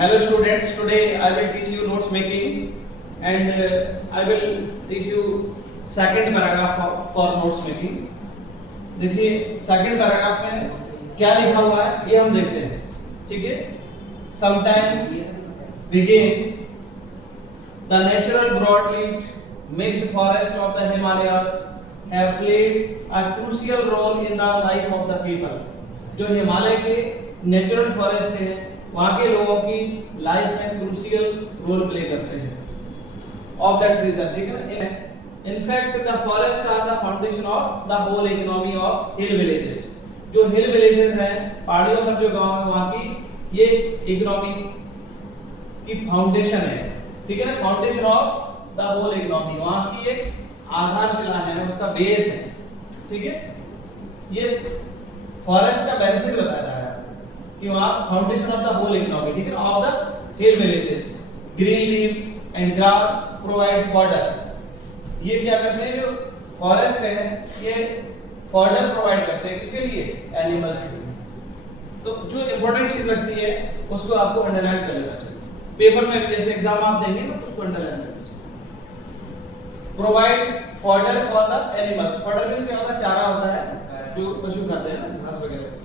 Hello students, today I will teach you notes making and I will teach you second paragraph for notes making. देखिए second paragraph में क्या लिखा हुआ है ये हम देखते हैं, ठीक है। Sometime begin the natural broadleaf mixed forest of the Himalayas have played a crucial role in the life of the people. जो हिमालय के नेचुरल फॉरेस्ट है वहाँ के लोगों की लाइफ में क्रूशियल रोल प्ले करते हैं ऑफ दैट रीजन, ठीक है ना। In fact the forest are the foundation of the whole economy of hill villages. जो हिल विलेजेस हैं, पहाड़ियों पर जो गांव है वहाँ की ये इकोनॉमी की फाउंडेशन है, ठीक है ना। Foundation of the whole economy, वहाँ की एक आधारशिला है, उसका बेस है, ठीक है। ये फॉरेस्ट का बेनिफिट बताया जा रहा है कि वहाँ foundation of the whole economy, ठीक है ना, of the hill villages. Green leaves and grass provide fodder. ये क्या करते हैं, जो फॉरेस्ट है ये फॉडर प्रोवाइड करते हैं, किसके लिए, एनिमल्स के लिए। तो जो इंपॉर्टेंट चीज लगती है उसको आपको अंडरलाइन कर लेना चाहिए। पेपर में जैसे एग्जाम आप देंगे ना तो उसको अंडरलाइन करना चाहिए। Provide fodder for the animals. Fodder means क्या होता है, चारा होता है जो पशु खाते हैं ना, घास वगैरह।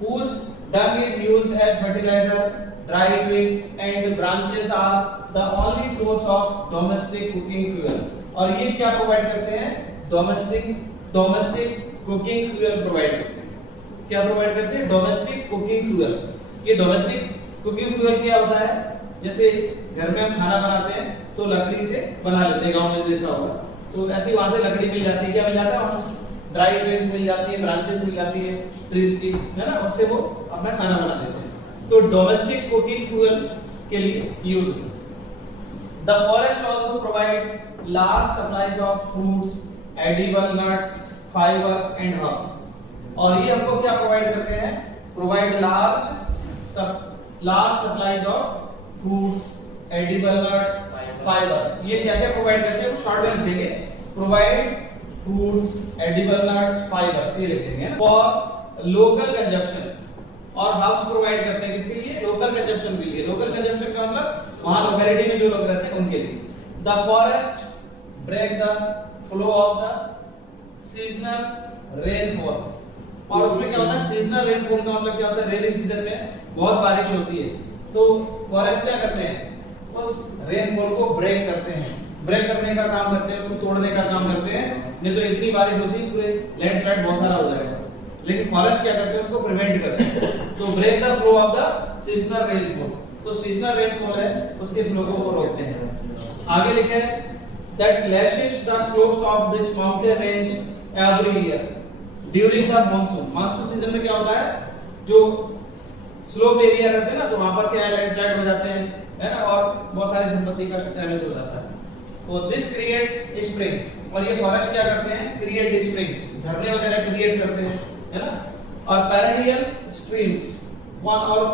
whose dung is used as fertilizer, dry twigs and branches are the only source of domestic cooking fuel। और ये क्या प्रोवाइड करते हैं, डोमेस्टिक कुकिंग फ्यूल प्रोवाइड करते हैं। क्या प्रोवाइड करते हैं, डोमेस्टिक कुकिंग फ्यूल। ये डोमेस्टिक कुकिंग फ्यूल क्या होता है, जैसे घर में हम खाना बनाते हैं तो लकड़ी से बना लेते हैं, गांव में देखा होगा। तो ऐसी वहां से लकड़ी मिल जाती है, क्या मिल जाता है, ड्राई ट्विग्स मिल जाती है, ब्रांचेस मिल जाती है ट्रीज की, है ना, उससे वो अपना खाना बना लेते हैं। तो डोमेस्टिक कुकिंग फ्यूल के लिए यूज होता है। The forest also provide large supplies of fruits, edible nuts, fibres and herbs. और ये हमको क्या प्रोवाइड करते हैं, provide large supplies of fruits, edible nuts, fibres. ये क्या क्या प्रोवाइड करते हैं, शॉर्ट में लिख देंगे, provide fruits, edible nuts, fibres, ये लिख देंगे। फॉर लोकल कंजप्शन, और हर्ब्स प्रोवाइड करते हैं किसके लिए, लोकल कंजप्शन के लिए। लोकल कंजप्शन का मतलब वहां लोकेलिटी में जो लोग रहते हैं उनके लिए। The forest break the flow of the seasonal rainfall. और उसमें क्या होता है, सीजनल रेनफॉल का मतलब क्या होता है, रेनी सीजन में बहुत बारिश होती है तो फॉरेस्ट क्या करते हैं, उस रेनफॉल को ब्रेक करते हैं, ब्रेक करने का काम करते हैं, उसको तोड़ने का काम करते हैं। नहीं तो इतनी बारिश होती है पूरे लैंडस्लाइड बहुत सारा हो जाएगा, लेकिन फॉरेस्ट क्या करते हैं, उसको प्रिवेंट करते हैं। तो break the flow of the seasonal rainfall, तो सीजनल रेनफॉल है उसके फ्लो को वो रोकते हैं। आगे लिखे है that lashes the slopes of this mountain range every year during the monsoon. Monsoon season में क्या होता है, जो स्लोप एरिया रहते हैं ना, तो वहां पर क्या है, लैंडस्लाइड हो जाते हैं, है ना, और बहुत सारी संपत्ति का डैमेज हो जाता है। तो दिस क्रिएट्स स्प्रिंग्स, और ये फॉरेस्ट क्या करते हैं, क्रिएट स्प्रिंग्स, झरने वगैरह क्रिएट करते हैं, है ना। और पेरेनियल स्ट्रीम्स, और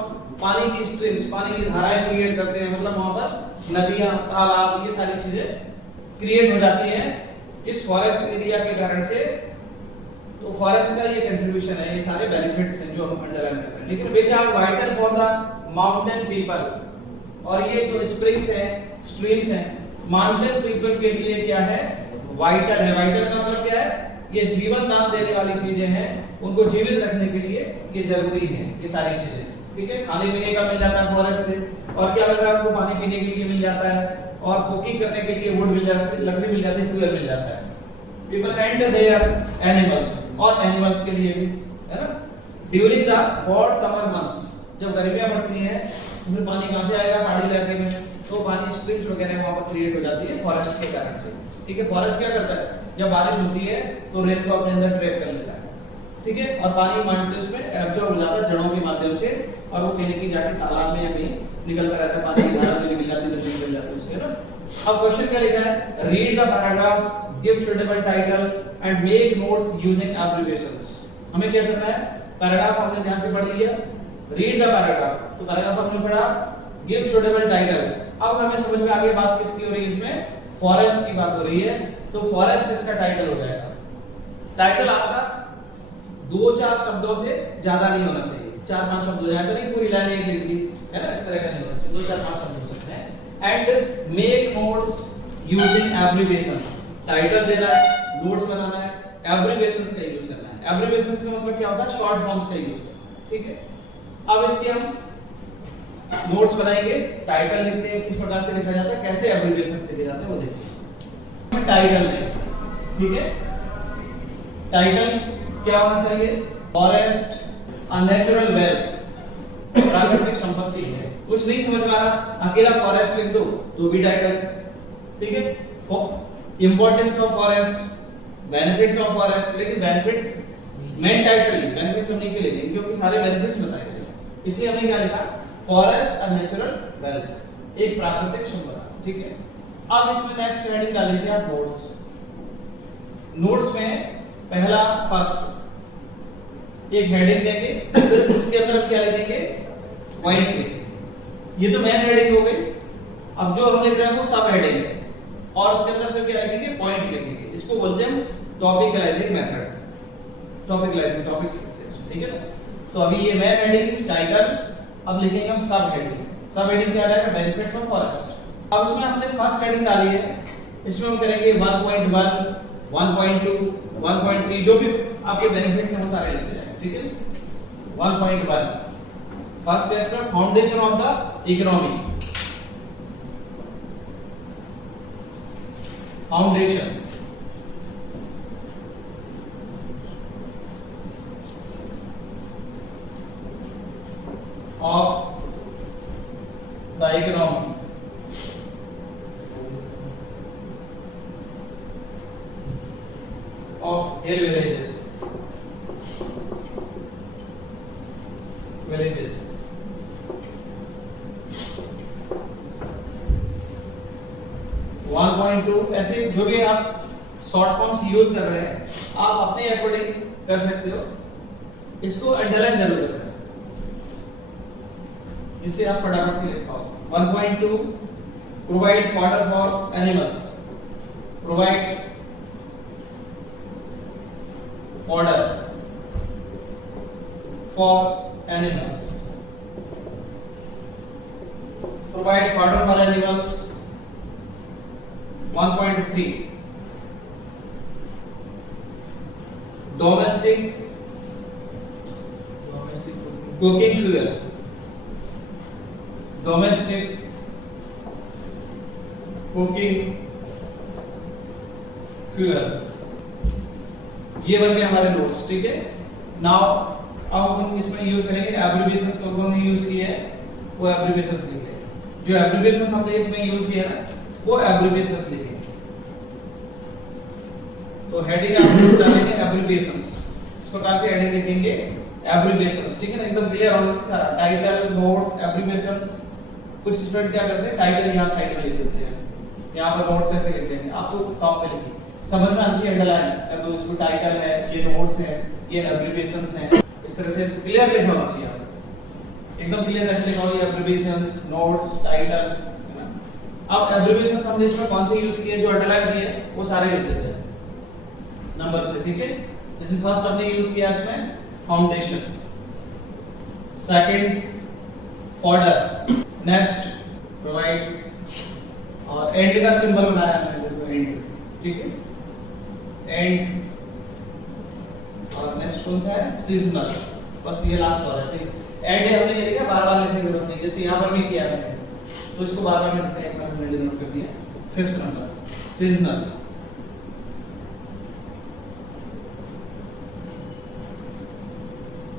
पानी की स्ट्रीम्स, पानी की धाराएं क्रिएट करते हैं, मतलब वहां पर नदियां, तालाब, ये सारी चीजें क्रिएट हो जाती हैं इस फॉरेस्ट एरिया के कारण से। तो फॉरेस्ट का ये कंट्रीब्यूशन है, ये सारे बेनिफिट्स हैं जो हम अंडरलाइन करते हैं, लेकिन which are vital for the mountain people. और ये जो स्प्रिंग्स हैं, स्ट्रीम्स हैं, माउंटेन पीपल के लिए क्या है, वाइटल है। वाइटल का मतलब क्या है, ये जीवन दान देने वाली चीजें हैं, उनको जीवित रखने के लिए ये जरूरी है, ये सारी चीजें, ठीक है। खाने पीने का मिल जाता है फॉरेस्ट से, और क्या मिलता है आपको, पानी पीने के लिए मिल जाता है, और कुकिंग करने के लिए वुड मिल जाती है, लकड़ी मिल जाती है, फ्यूल मिल जाता है। पीपल एंड देयर एनिमल्स, और एनिमल्स के लिए भी, है ना। During the hot summer months, जब गर्मियां पड़ती हैं तो फिर पानी कहां से आएगा, पहाड़ी इलाके में, तो पानी स्ट्रीम्स वगैरह वहां पर क्रिएट हो जाती है फॉरेस्ट के कारण से, ठीक है। फॉरेस्ट क्या करता है, जब बारिश होती है तो रेन को अपने अंदर ट्रैप कर लेता है, ठीक है, और पानी माउंटेन्स में एब्जॉर्ब हो जाता है जड़ों के माध्यम से, और वो कहीं की जाके तालाब में या कहीं निकलता रहता है, पानी की धारा में निकल जाती है, नदी निकल जाती है उससे ना। अब क्वेश्चन क्या लिखा है, read the paragraph, give suitable title and make notes using abbreviations. हमें क्या करना है, पैराग्राफ हमने ध्यान से पढ़ लिया, रीड द पैराग्राफ, तो पैराग्राफ हमने पढ़ा, गिव सुटेबल टाइटल। अब हमें समझ में आ गई बात किसकी हो रही है, इसमें फॉरेस्ट की बात हो रही है, तो फॉरेस्ट इसका टाइटल हो जाएगा। टाइटल आपका 2-4 शब्दों से ज्यादा नहीं होना चाहिए, 4-5 शब्द हो जाए, ऐसा नहीं पूरी लाइन एक लिख ली, है ना, इस तरह का नहीं होना चाहिए। दो चार पांच शब्द हो सकते हैं। And make notes using abbreviations, title देना है, नोट्स बनाना है, एब्रिविएशंस का यूज करना है। एब्रिविएशंस का मतलब क्या होता है, शॉर्ट फॉर्म्स का यूज करना है, ठीक है। अब इसके हम नोट्स बनाएंगे, टाइटल लिखते हैं, किस प्रकार से लिखा जाता है, कैसे एब्रिविएशंस लिखे जाते हैं वो देखते हैं। टाइटल है, ठीक है। टाइटल क्या होना चाहिए, फॉरेस्ट अ नेचुरल वेल्थ, प्राकृतिक संपत्ति है। कुछ नहीं समझ में आ रहा, अकेला फॉरेस्ट लिख दो तो भी टाइटल, ठीक है। Importance of forest, benefits of forest, लेकिन बेनिफिट्स मेन टाइटल नहीं, बेनिफिट्स हम नीचे लिखेंगे क्योंकि सारे बेनिफिट्स बताए गए, इसलिए हमने क्या लिखा, फॉरेस्ट अ नेचुरल वेल्थ, एक प्राकृतिक संपदा, ठीक है। अब इसमें नेक्स्ट हेडिंग डाल लीजिए आप नोट्स। नोट्स में पहला फर्स्ट एक हेडिंग देंगे, फिर उसके अंदर क्या लिखेंगे, पॉइंट्स लिखेंगे। ये तो मेन हेडिंग हो गई। अब जो हम लिख रहे हैं वो सब हेडिंग है और उसके अंदर फिर क्या लिखेंगे, पॉइंट्स लिखेंगे। इसको बोलते हैं टॉपिकलाइजिंग मेथड, टॉपिकलाइजिंग, टॉपिक्स लिखते हैं, ठीक है ना। तो अभी ये मेन हेडिंग, टाइटल, अब लिखेंगे हम सब हेडिंग। सब हेडिंग क्या है, बेनिफिट्स ऑफ फॉरेस्ट। अब इसमें हमने फर्स्ट हेडिंग डाली है, इसमें हम करेंगे 1.1, 1.2, 1.3, जो भी आपके बेनिफिट्स हैं वो सारे लिखते जाएंगे, ठीक है। 1.1 फर्स्ट है इसमें foundation of the economy, foundation of the economy, of hill villages, villages. 1.2 ऐसे जो भी आप शॉर्ट फॉर्म्स यूज कर रहे हैं आप अपने अकॉर्डिंग कर सकते हो, इसको अंडरलाइन जरूर करना जिससे आप फटाफट से लिख पाओ। 1.2 provide fodder for animals, provide fodder for animals, provide fodder for animals। 1.3 domestic cooking fuel, domestic cooking fuel, ये बन गए हमारे नोट्स, ठीक है। नाउ अब हम इसमें यूज करेंगे एब्रिविएशंस को, हमने यूज किया है वो एब्रिविएशंस लिख लेंगे। जो एब्रिविएशंस हमने इसमें यूज किया है ना वो एब्रिविएशंस लिखेंगे। तो हेडिंग आप डालेंगे एब्रिविएशंस, इस प्रकार से हेडिंग लिखेंगे एब्रिविएशंस, ठीक है ना। एकदम क्लियर होना चाहिए सारा, टाइटल, नोट्स, एब्रिविएशंस। कुछ स्टूडेंट क्या करते हैं, टाइटल यहाँ साइड में लिख देते हैं, यहाँ पर नोट्स ऐसे लिख देंगे, आप तो टॉप पे लिखिए, समझ में आनी चाहिए अंडरलाइन। अब इसको टाइटल है, ये नोट्स है, ये एब्रिविएशंस हैं, इस तरह से क्लियर लिखा होना चाहिए आपको, एकदम क्लियर ऐसे लिखा हो, ये एब्रिविएशंस, नोट्स, टाइटल, है ना। अब एब्रिविएशंस हमने इसमें कौन से यूज किए, जो अंडरलाइन किए वो सारे लिख देते हैं नंबर से, ठीक है। जैसे फर्स्ट हमने यूज किया इसमें foundation, second fodder, next provide, और एंड का सिंबल बनाया मैंने, देखो एंड, ठीक है, एंड। और नेक्स्ट कौन सा है, सीजनल, बस ये लास्ट और है, ठीक है। एंड हमने ये लिखा, बार-बार लिखने की जरूरत नहीं, जैसे यहाँ पर भी किया मैंने, तो इसको बार-बार लिखते हैं, एक बार हमने नोट कर दिया। फिफ्थ नंबर सीजनल,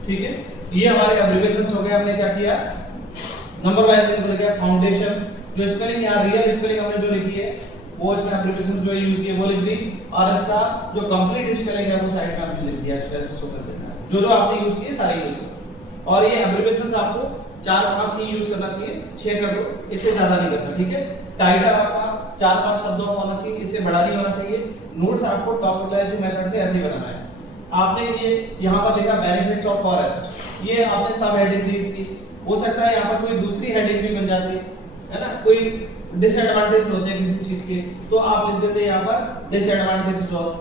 ठीक है। ये हमारे एब्रिविएशंस हो गए। हमने क्या किया, नंबर वाइज लिख लिया। फाउंडेशन, जो स्पेलिंग यहाँ रियल स्पेलिंग हमने जो लिखी है वो इसमें एब्रिविएशन जो यूज किए वो लिख दी, और इसका जो कंप्लीट स्पेलिंग है वो साइड में हमने लिख दिया, स्पेस शो कर देना है। जो जो आपने यूज किए सारे यूज करो, और ये एब्रिविएशंस आपको 4-5 ही यूज करना चाहिए, 6 कर लो, इससे ज्यादा नहीं करना, ठीक है। टाइटल आपका 4-5 शब्दों में होना चाहिए, इससे बड़ा नहीं होना चाहिए। नोट्स आपको टॉपिकलाइजिंग मेथड से ऐसे ही बनाना है। आपने ये यहाँ पर लिखा बेनिफिट्स ऑफ फॉरेस्ट, ये आपने सब हेडिंग दी इसकी, हो सकता है यहाँ पर कोई दूसरी हेडिंग भी बन जाती है ना, कोई डिसएडवांटेज होते हैं किसी चीज के, तो आप लिख देते हैं यहाँ पर डिसएडवांटेजेस ऑफ,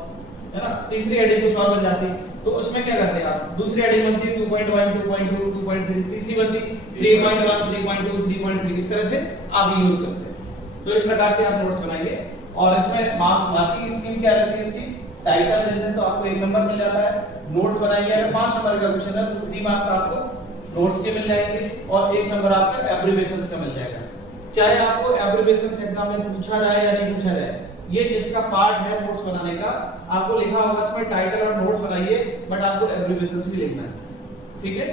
है ना। तीसरी हेडिंग कुछ और बन जाती है, तो उसमें क्या करते हैं आप, दूसरी हेडिंग बनती है 2.1 2.2 2.3, तीसरी बनती 3.1 3.2 3.3, इस तरह से आप यूज करते हैं। तो इस प्रकार से आप नोट्स बनाइए। और इसमें मार्क की स्कीम क्या रहती है इसकी, टाइटल रीजन तो आपको 1 नंबर मिल जाता है, नोट्स बनाएंगे अगर 5 नंबर का क्वेश्चन है तो 3 मार्क्स आपको नोट्स के मिल जाएंगे और 1 नंबर आपका एब्रिविएशंस का मिल जाएगा। चाहे आपको एब्रिविएशंस एग्जाम में पूछा जाए या नहीं पूछा जाए, ये इसका पार्ट है नोट्स बनाने का। आपको लिखा होगा इसमें टाइटल और नोट्स बनाइए, बट आपको एब्रिविएशंस भी लिखना है, ठीक है।